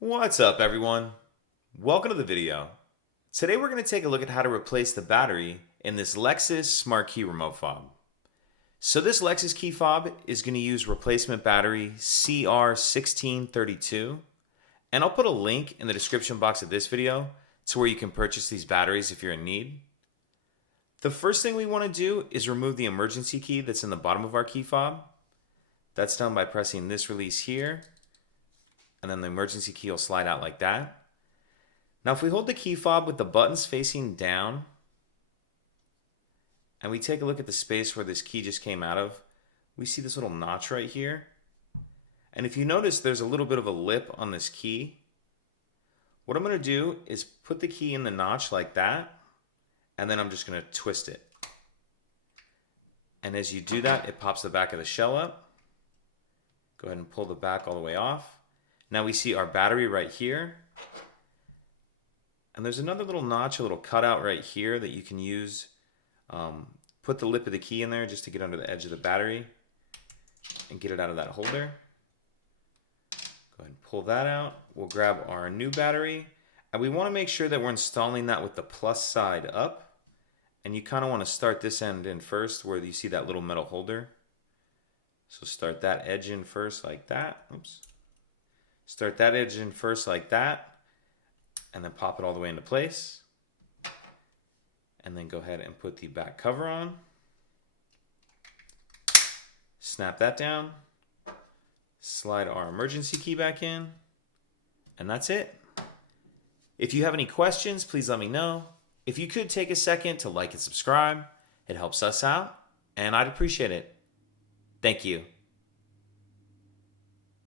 What's up, everyone? Welcome to the video. Today we're going to take a look at how to replace the battery in this Lexus Smart Key Remote Fob. So this Lexus key fob is going to use replacement battery CR1632, and I'll put a link in the description box of this video to where you can purchase these batteries if you're in need. The first thing we want to do is remove the emergency key that's in the bottom of our key fob. That's done by pressing this release here, and then the emergency key will slide out like that. Now if we hold the key fob with the buttons facing down, and we take a look at the space where this key just came out of, we see this little notch right here. And if you notice, there's a little bit of a lip on this key. What I'm going to do is put the key in the notch like that, and then I'm just going to twist it. And as you do that, it pops the back of the shell up. Go ahead and pull the back all the way off. Now we see our battery right here. And there's another little notch, a little cutout right here that you can use. Put the lip of the key in there just to get under the edge of the battery and get it out of that holder. Go ahead and pull that out. We'll grab our new battery. And we want to make sure that we're installing that with the plus side up. And you kind of want to start this end in first where you see that little metal holder. So start that edge in first like that. Oops. Start that edge in first like that, and then pop it all the way into place. And then go ahead and put the back cover on. Snap that down. Slide our emergency key back in. And that's it. If you have any questions, please let me know. If you could take a second to like and subscribe, it helps us out, and I'd appreciate it. Thank you.